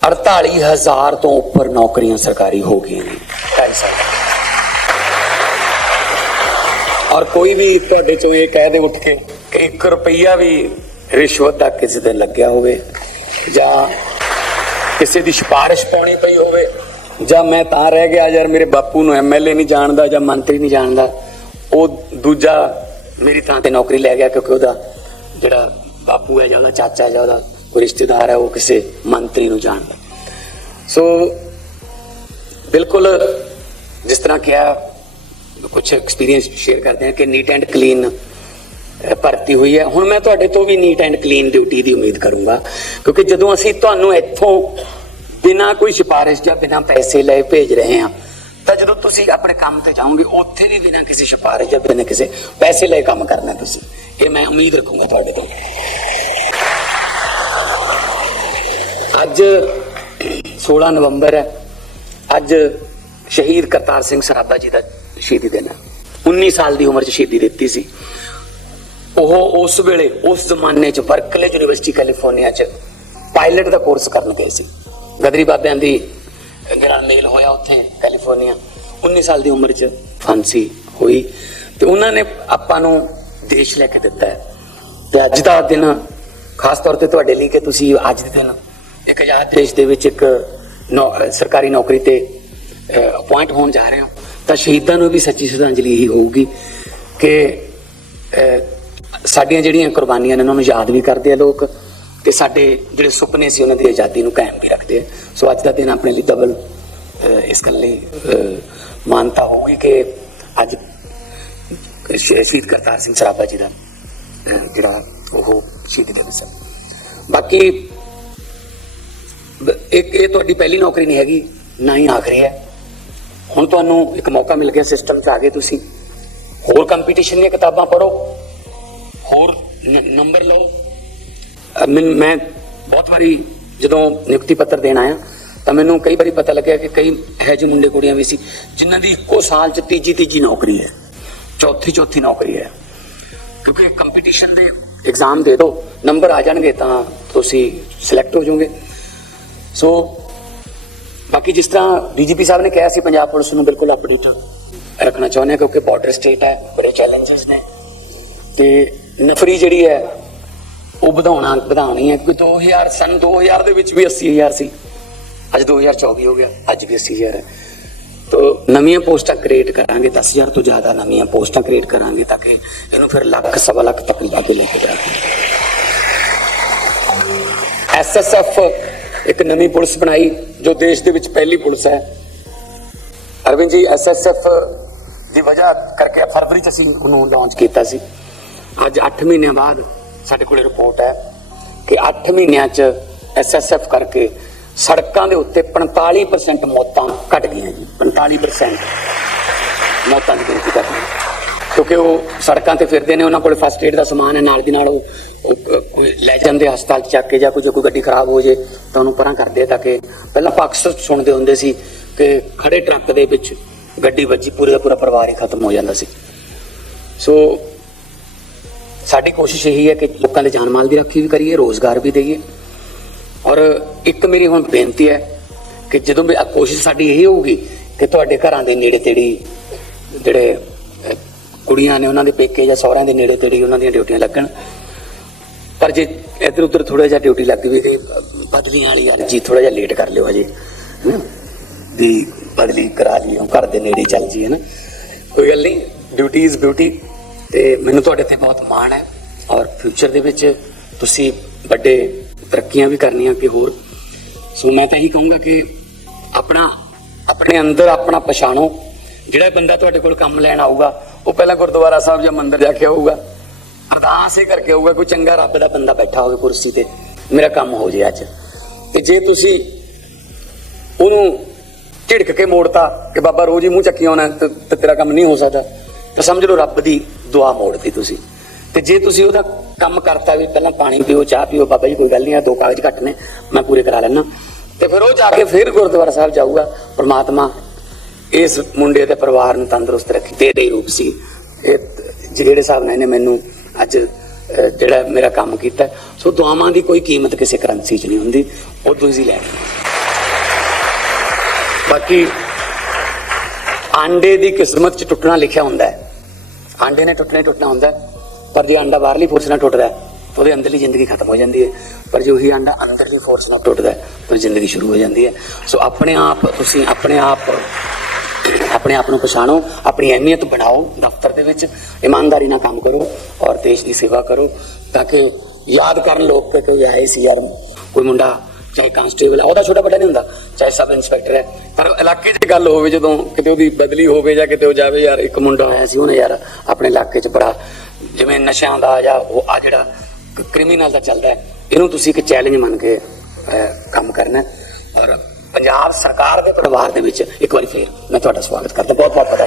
48000 ਤੋਂ ਉੱਪਰ ਨੌਕਰੀਆਂ ਸਰਕਾਰੀ ਹੋ ਗਈਆਂ ਨੇ। ਢਾਈ ਸਾਲ। ਔਰ ਕੋਈ ਵੀ ਤੁਹਾਡੇ ਚੋਂ ਇਹ ਕਹਿ ਦੇ ਉੱਠ ਕੇ ਕਿ 1 ਰੁਪਈਆ ਵੀ ਰਿਸ਼ਵਤ ਦਾ ਕਿਸੇ ਤੇ ਲੱਗਿਆ ਹੋਵੇ ਜਾਂ ਕਿਸੇ ਦੀ ਸਿਫਾਰਿਸ਼ ਪਾਉਣੀ ਪਈ ਹੋਵੇ ਜਾਂ ਮੈਂ ਤਾਂ ਰਹਿ ਗਿਆ ਯਾਰ ਮੇਰੇ ਬਾਪੂ ਨੂੰ ਐਮਐਲਏ ਨਹੀਂ ਜਾਣਦਾ ਜਾਂ ਮੰਤਰੀ ਨਹੀਂ ਜਾਣਦਾ ਉਹ ਦੂਜਾ ਮੇਰੀ ਥਾਂ ਤੇ ਨੌਕਰੀ ਲੈ ਗਿਆ ਕਿਉਂਕਿ ਉਹਦਾ ਜਿਹੜਾ ਬਾਪੂ ਹੈ ਜਾਂ ਉਹਦਾ ਚਾਚਾ ਹੈ ਜਾਂ ਉਹਦਾ ਕੋਈ ਰਿਸ਼ਤੇਦਾਰ ਹੈ, ਉਹ ਕਿਸੇ ਮੰਤਰੀ ਨੂੰ ਜਾਣਦਾ। ਸੋ ਬਿਲਕੁਲ ਜਿਸ ਤਰ੍ਹਾਂ ਕਿਹਾ ਕੁਝ ਐਕਸਪੀਰੀਅੰਸ ਸ਼ੇਅਰ ਕਰਦੇ ਹਾਂ ਕਿ ਨੀਟ ਐਂਡ ਕਲੀਨ ਭਰਤੀ ਹੋਈ ਹੈ। ਹੁਣ ਮੈਂ ਤੁਹਾਡੇ ਤੋਂ ਵੀ ਨੀਟ ਐਂਡ ਕਲੀਨ ਡਿਊਟੀ ਦੀ ਉਮੀਦ ਕਰੂੰਗਾ, ਕਿਉਂਕਿ ਜਦੋਂ ਅਸੀਂ ਤੁਹਾਨੂੰ ਇੱਥੋਂ ਬਿਨਾਂ ਕੋਈ ਸਿਫਾਰਿਸ਼ ਜਾਂ ਬਿਨਾਂ ਪੈਸੇ ਲਏ ਭੇਜ ਰਹੇ ਹਾਂ, ਤਾਂ ਜਦੋਂ ਤੁਸੀਂ ਆਪਣੇ ਕੰਮ ਤੇ ਜਾਓਗੇ, ਉੱਥੇ ਵੀ ਬਿਨਾਂ ਕਿਸੇ ਸਿਫਾਰਿਸ਼ ਜਾਂ ਬਿਨਾਂ ਕਿਸੇ ਪੈਸੇ ਲਏ ਕੰਮ ਕਰਨਾ ਤੁਸੀਂ। ਇਹ ਮੈਂ ਉਮੀਦ ਰੱਖੂੰਗਾ ਤੁਹਾਡੇ ਤੋਂ। ਅੱਜ 16 ਨਵੰਬਰ ਹੈ। ਅੱਜ ਸ਼ਹੀਦ ਕਰਤਾਰ ਸਿੰਘ ਸਰਾਭਾ ਜੀ ਦਾ ਸ਼ਹੀਦੀ ਦਿਨ ਹੈ। 19 ਸਾਲ ਦੀ ਉਮਰ 'ਚ ਸ਼ਹੀਦੀ ਦਿੱਤੀ ਸੀ। ਉਹ ਉਸ ਵੇਲੇ, ਉਸ ਜ਼ਮਾਨੇ 'ਚ ਬਰਕਲੇ ਯੂਨੀਵਰਸਿਟੀ, ਕੈਲੀਫੋਰਨੀਆ 'ਚ ਪਾਇਲਟ ਦਾ ਕੋਰਸ ਕਰਨ ਗਏ ਸੀ। ਗਦਰੀ ਬਾਬਿਆਂ ਦੀ ਜਿਹੜਾ ਮੇਲ ਹੋਇਆ ਉੱਥੇ, ਕੈਲੀਫੋਰਨੀਆ। 19 ਸਾਲ ਦੀ ਉਮਰ 'ਚ ਫਾਂਸੀ ਹੋਈ। ਤੇ ਉਹਨਾਂ ਨੇ ਆਪਾਂ ਨੂੰ ਦੇਸ਼ ਲੈ ਕੇ ਦਿੱਤਾ ਹੈ। ਤੇ ਅੱਜ ਦਾ ਦਿਨ ਖਾਸ ਤੌਰ ਤੇ ਤੁਹਾਡੇ ਲਈ ਕਿ ਤੁਸੀਂ ਅੱਜ ਦੇ ਦਿਨ ਇੱਕ ਆਜ਼ਾਦ ਦੇਸ਼ ਦੇ ਵਿੱਚ ਇੱਕ ਨੌ- ਸਰਕਾਰੀ ਨੌਕਰੀ ਤੇ ਅਪਾਇੰਟ ਹੋਣ ਜਾ ਰਹੇ ਹੋ। ਤਾਂ ਸ਼ਹੀਦਾਂ ਨੂੰ ਵੀ ਸੱਚੀ ਸ਼ਰਧਾਂਜਲੀ ਹੀ ਹੋਊਗੀ ਕਿ ਸਾਡੀਆਂ ਜਿਹੜੀਆਂ ਕੁਰਬਾਨੀਆਂ ਨੇ ਉਹਨਾਂ ਨੂੰ ਯਾਦ ਵੀ ਕਰਦੇ ਆ ਲੋਕ ਤੇ ਸਾਡੇ ਜਿਹੜੇ ਸੁਪਨੇ ਸੀ ਉਹਨਾਂ ਦੀ ਆਜ਼ਾਦੀ ਨੂੰ ਕਾਇਮ ਵੀ ਰੱਖਦੇ ਆ। ਸੋ ਅੱਜ ਦਾ ਦਿਨ ਆਪਣੇ ਲਈ ਡਬਲ ਇਸ ਗੱਲ ਲਈ ਮਾਨਤਾ ਹੋਊਗੀ ਕਿ ਅੱਜ ਸ਼ਹੀਦ ਕਰਤਾਰ ਸਿੰਘ ਸਰਾਭਾ ਜੀ ਦਾ ਜਿਹੜਾ ਉਹ ਸ਼ਹੀਦੀ ਦਿਵਸ ਹੈ। ਬਾਕੀ ਇੱਕ ਇਹ ਤੁਹਾਡੀ ਪਹਿਲੀ ਨੌਕਰੀ ਨਹੀਂ ਹੈਗੀ, ਨਾ ਹੀ ਆਖਰੀ ਹੈ। ਹੁਣ ਤੁਹਾਨੂੰ ਇੱਕ ਮੌਕਾ ਮਿਲ ਗਿਆ ਸਿਸਟਮ 'ਚ ਆ ਗਏ ਤੁਸੀਂ। ਹੋਰ ਕੰਪੀਟੀਸ਼ਨ ਦੀਆਂ ਕਿਤਾਬਾਂ ਪੜ੍ਹੋ। ਹੋਰ ਨੰਬਰ ਲਓ। ਅਹ ਮੈਂ ਬਹੁਤ ਵਾਰੀ ਜਦੋਂ ਨਿਯੁਕਤੀ ਪੱਤਰ ਦੇਣ ਆਇਆ, ਤਾਂ ਮੈਨੂੰ ਕਈ ਵਾਰੀ ਪਤਾ ਲੱਗਿਆ ਕਿ ਕਈ ਹੈ ਜਿਹੇ ਮੁੰਡੇ ਕੁੜੀਆਂ ਵੀ ਸੀ, ਜਿਨ੍ਹਾਂ ਦੀ ਇੱਕੋ ਸਾਲ 'ਚ ਤੀਜੀ ਤੀਜੀ ਨੌਕਰੀ ਹੈ। ਚੌਥੀ ਚੌਥੀ ਨੌਕਰੀ ਹੈ। ਕਿਉਂਕਿ ਕੰਪੀਟੀਸ਼ਨ ਦੇ ਐਗਜ਼ਾਮ ਦੇ ਦਿਓ ਨੰਬਰ ਆ ਜਾਣਗੇ ਤਾਂ ਤੁਸੀਂ ਸਿਲੈਕਟ ਹੋ ਜਾਓਗੇ। ਸੋ ਬਾਕੀ ਜਿਸ ਤਰ੍ਹਾਂ ਡੀਜੀਪੀ ਸਾਹਿਬ ਨੇ ਕਿਹਾ ਸੀ, ਪੰਜਾਬ ਪੁਲਿਸ ਨੂੰ ਬਿਲਕੁਲ ਅਪਡੇਟ ਰੱਖਣਾ ਚਾਹੁੰਦੇ ਹਾਂ ਕਿਉਂਕਿ ਬਾਰਡਰ ਸਟੇਟ ਹੈ, ਬੜੇ ਚੈਲੰਜਸ ਨੇ। ਤੇ ਨਫਰੀ ਜਿਹੜੀ ਹੈ, ਉਹ ਵਧਾਉਣਾ, ਵਧਾਉਣੀ ਹੈ। ਕਿਉਂਕਿ 2000 ਸਨ 2000 ਦੇ ਵਿੱਚ ਵੀ 80000 ਸੀ। ਅੱਜ 2024 ਹੋ ਗਿਆ, ਅੱਜ ਵੀ 80000 ਹੈ। ਤੋ ਨਵੀਆਂ ਪੋਸਟਾਂ ਕ੍ਰੀਏਟ ਕਰਾਂਗੇ 10000 ਤੋਂ ਜ਼ਿਆਦਾ ਨਵੀਆਂ ਪੋਸਟਾਂ ਕ੍ਰੀਏਟ ਕਰਾਂਗੇ ਤਾਂ ਕਿ ਇਹਨੂੰ ਫਿਰ ਲੱਖ, ਸਵਾ ਲੱਖ ਤੱਕ ਲਿਜਾ ਕੇ ਲੈ ਕੇ ਜਾਵਾਂਗੇ ਐਸਐਸਐਫ ਇੱਕ ਨਵੀਂ ਪੁਲਿਸ ਬਣਾਈ, ਜੋ ਦੇਸ਼ ਦੇ ਵਿੱਚ ਪਹਿਲੀ ਪੁਲਿਸ ਹੈ। ਅਰਵਿੰਦ ਜੀ ਐਸਐਸਐਫ ਦੀ ਵਜ੍ਹਾ ਕਰਕੇ ਫਰਵਰੀ ਚ ਅਸੀਂ ਉਹਨੂੰ ਲਾਂਚ ਕੀਤਾ ਸੀ। ਅੱਜ 8 ਮਹੀਨਿਆਂ ਬਾਅਦ ਸਾਡੇ ਕੋਲੇ ਰਿਪੋਰਟ ਹੈ ਕਿ 8 ਮਹੀਨਿਆਂ ਚ ਐਸਐਸਐਫ ਕਰਕੇ ਸੜਕਾਂ ਦੇ ਉੱਤੇ 45% ਮੌਤਾਂ ਘਟ ਗਈਆਂ ਜੀ। 45% ਮੌਤਾਂ ਦੀ ਗਿਣਤੀ ਘਟ ਗਈ ਕਿਉਂਕਿ ਉਹ ਸੜਕਾਂ ਤੇ ਫਿਰਦੇ ਨੇ, ਉਹਨਾਂ ਕੋਲ ਫਸਟ ਏਡ ਦਾ ਸਮਾਨ ਹੈ, ਨਾਲ ਦੀ ਨਾਲ ਉਹ ਕੋਈ ਲੈ ਜਾਂਦੇ ਹਸਪਤਾਲ 'ਚ ਚੱਕ ਕੇ, ਜਾਂ ਕੋਈ ਕੋਈ ਗੱਡੀ ਖਰਾਬ ਹੋ ਜੇ ਤਾਂ ਉਹਨੂੰ ਪਰਾਂ ਕਰਦੇ ਤਾਂ ਕਿ ਪਹਿਲਾਂ ਅਕਸਰ ਸੁਣਦੇ ਹੁੰਦੇ ਸੀ ਕਿ ਖੜੇ ਟਰੱਕ ਦੇ ਵਿੱਚ ਗੱਡੀ ਵੱਜੀ, ਪੂਰੇ ਦਾ ਪੂਰਾ ਪਰਿਵਾਰ ਹੀ ਖਤਮ ਹੋ ਜਾਂਦਾ ਸੀ। ਸੋ ਸਾਡੀ ਕੋਸ਼ਿਸ਼ ਇਹੀ ਹੈ ਕਿ ਲੋਕਾਂ ਦੇ ਜਾਨ ਮਾਲ ਦੀ ਰੱਖੀ ਵੀ ਕਰੀਏ, ਰੋਜ਼ਗਾਰ ਵੀ ਦੇਈਏ। ਔਰ ਇੱਕ ਮੇਰੀ ਹੁਣ ਬੇਨਤੀ ਹੈ ਕਿ ਜਦੋਂ ਵੀ ਕੋਸ਼ਿਸ਼ ਸਾਡੀ ਇਹ ਹੋਊਗੀ ਕਿ ਤੁਹਾਡੇ ਘਰਾਂ ਦੇ ਨੇੜੇ ਤੇੜੀ ਜਿਹੜੇ ਕੁੜੀਆਂ ਨੇ ਉਹਨਾਂ ਦੇ ਪੇਕੇ ਜਾਂ ਸਹੁਰਿਆਂ ਦੇ ਨੇੜੇ ਤੇੜੇ ਉਹਨਾਂ ਦੀਆਂ ਡਿਊਟੀਆਂ ਲੱਗਣ। ਪਰ ਜੇ ਇੱਧਰ ਉੱਧਰ ਥੋੜਾ ਜਿਹਾ ਡਿਊਟੀ ਲੱਗ ਵੀ ਤੇ ਬਦਲੀਆਂ ਵਾਲੀ ਅਰਜੀ ਥੋੜਾ ਜਿਹਾ ਲੇਟ ਕਰ ਲਿਓ ਹਜੇ, ਹੈਨਾ? ਦੀ ਬਦਲੀ ਕਰਾ ਲਈ ਉਹ ਘਰ ਦੇ ਨੇੜੇ ਚੱਲ ਜੀ ਹੈ ਨਾ ਕੋਈ ਗੱਲ ਨਹੀਂ ਡਿਊਟੀ ਇਜ਼ ਬਿਊਟੀ ਤੇ ਮੈਨੂੰ ਤੁਹਾਡੇ ਤੇ ਬਹੁਤ ਮਾਣ ਹੈ ਔਰ ਫਿਊਚਰ ਦੇ ਵਿੱਚ ਤੁਸੀਂ ਵੱਡੇ ਤਰੱਕੀਆਂ ਵੀ ਕਰਨੀਆਂ ਕਿ ਹੋਰ। ਸੋ ਮੈਂ ਤਾਂ ਇਹੀ ਕਹੂੰਗਾ ਕਿ ਆਪਣਾ, ਆਪਣੇ ਅੰਦਰ ਆਪਣਾ ਪਛਾਣੋ। ਜਿਹੜਾ ਬੰਦਾ ਤੁਹਾਡੇ ਕੋਲ ਕੰਮ ਲੈਣ ਆਊਗਾ ਉਹ ਪਹਿਲਾਂ ਗੁਰਦੁਆਰਾ ਸਾਹਿਬ ਜਾਂ ਮੰਦਿਰ ਜਾ ਕੇ ਆਊਗਾ। ਅਰਦਾਸ ਇਹ ਕਰਕੇ ਆਊਗਾ ਕੋਈ ਚੰਗਾ ਰੱਬ ਦਾ ਬੰਦਾ ਬੈਠਾ ਹੋਵੇ ਕੁਰਸੀ ਤੇ। ਮੇਰਾ ਕੰਮ ਹੋ ਜੇ ਅੱਜ। ਤੇ ਜੇ ਤੁਸੀਂ ਉਹਨੂੰ ਝਿੜਕ ਕੇ ਮੋੜਤਾ ਕਿ ਬਾਬਾ ਰੋਜ਼ ਹੀ ਮੂੰਹ ਚੱਕੀ ਆਉਣਾ ਤੇ ਤੇਰਾ ਕੰਮ ਨਹੀਂ ਹੋ ਸਕਦਾ, ਤਾਂ ਸਮਝ ਲਓ ਰੱਬ ਦੀ ਦੁਆ ਮੋੜਤੀ ਤੁਸੀਂ। ਤੇ ਜੇ ਤੁਸੀਂ ਉਹਦਾ ਕੰਮ ਕਰਤਾ ਵੀ ਪਹਿਲਾਂ ਪਾਣੀ ਪੀਓ, ਚਾਹ ਪੀਓ, ਬਾਬਾ ਜੀ ਕੋਈ ਗੱਲ ਨਹੀਂ ਆ, ਦੋ ਕਾਗਜ਼ ਘੱਟ ਨੇ, ਮੈਂ ਪੂਰੇ ਕਰਾ ਲੈਣਾ ਤੇ ਫਿਰ ਉਹ ਜਾ ਕੇ ਫਿਰ ਗੁਰਦੁਆਰਾ ਸਾਹਿਬ ਜਾਊਗਾ, ਪਰਮਾਤਮਾ ਇਸ ਮੁੰਡੇ ਦੇ ਪਰਿਵਾਰ ਨੂੰ ਤੰਦਰੁਸਤ ਰੱਖੇ। ਤੇਰੇ ਹੀ ਰੂਪ ਸੀ। ਇਹ ਜਿਹੜੇ ਹਿਸਾਬ ਨਾਲ ਇਹਨੇ ਮੈਨੂੰ ਅੱਜ ਜਿਹੜਾ ਮੇਰਾ ਕੰਮ ਕੀਤਾ, ਸੋ ਦੁਆਵਾਂ ਦੀ ਕੋਈ ਕੀਮਤ ਕਿਸੇ ਕਰੰਸੀ 'ਚ ਨਹੀਂ ਹੁੰਦੀ। ਉਹ ਤੁਸੀਂ ਲੈਣੀ ਬਾਕੀ ਆਂਡੇ ਦੀ ਕਿਸਮਤ 'ਚ ਟੁੱਟਣਾ ਲਿਖਿਆ ਹੁੰਦਾ ਹੈ। ਆਂਡੇ ਨੇ ਟੁੱਟਣਾ ਹੀ ਟੁੱਟਣਾ ਹੁੰਦਾ ਪਰ ਜੇ ਆਂਡਾ ਬਾਹਰਲੀ ਫੋਰਸ ਨਾਲ ਟੁੱਟਦਾ ਉਹਦੇ ਅੰਦਰਲੀ ਜ਼ਿੰਦਗੀ ਖਤਮ ਹੋ ਜਾਂਦੀ ਹੈ। ਪਰ ਜੇ ਉਹੀ ਆਂਡਾ ਅੰਦਰਲੀ ਫੋਰਸ ਨਾਲ ਟੁੱਟਦਾ ਤਾਂ ਜ਼ਿੰਦਗੀ ਸ਼ੁਰੂ ਹੋ ਜਾਂਦੀ ਹੈ। ਸੋ ਆਪਣੇ ਆਪ, ਤੁਸੀਂ ਆਪਣੇ ਆਪ ਆਪਣੇ ਆਪ ਨੂੰ ਪਛਾਣੋ, ਆਪਣੀ ਅਹਿਮੀਅਤ ਬਣਾਓ ਦਫ਼ਤਰ ਦੇ ਵਿੱਚ, ਇਮਾਨਦਾਰੀ ਨਾਲ ਕੰਮ ਕਰੋ ਔਰ ਦੇਸ਼ ਦੀ ਸੇਵਾ ਕਰੋ ਤਾਂ ਕਿ ਯਾਦ ਕਰਨ ਲੋਕ ਕਿ ਕੋਈ ਆਏ ਸੀ ਯਾਰ, ਕੋਈ ਮੁੰਡਾ ਚਾਹੇ ਕਾਂਸਟੇਬਲ ਹੈ ਉਹਦਾ ਛੋਟਾ ਵੱਡਾ ਨਹੀਂ ਹੁੰਦਾ, ਚਾਹੇ ਸਬ ਇੰਸਪੈਕਟਰ ਹੈ। ਪਰ ਇਲਾਕੇ 'ਚ ਗੱਲ ਹੋਵੇ ਜਦੋਂ ਕਿਤੇ ਉਹਦੀ ਬਦਲੀ ਹੋਵੇ ਜਾਂ ਕਿਤੇ ਉਹ ਜਾਵੇ ਯਾਰ, ਇੱਕ ਮੁੰਡਾ ਆਇਆ ਸੀ ਉਹਨੇ ਯਾਰ ਆਪਣੇ ਇਲਾਕੇ 'ਚ ਬੜਾ ਜਿਵੇਂ ਨਸ਼ਿਆਂ ਦਾ ਜਾਂ ਉਹ ਆ ਜਿਹੜਾ ਕ੍ਰਿਮੀਨਲ ਦਾ ਚੱਲਦਾ ਇਹਨੂੰ ਤੁਸੀਂ ਇੱਕ ਚੈਲੰਜ ਮੰਨ ਕੇ ਕੰਮ ਕਰਨਾ ਔਰ ਪੰਜਾਬ ਸਰਕਾਰ ਦੇ ਪਰਿਵਾਰ ਦੇ ਵਿੱਚ ਇੱਕ ਵਾਰੀ ਫੇਰ ਮੈਂ ਤੁਹਾਡਾ ਸਵਾਗਤ ਕਰਦਾ। ਬਹੁਤ ਬਹੁਤ ਵਧਾਈ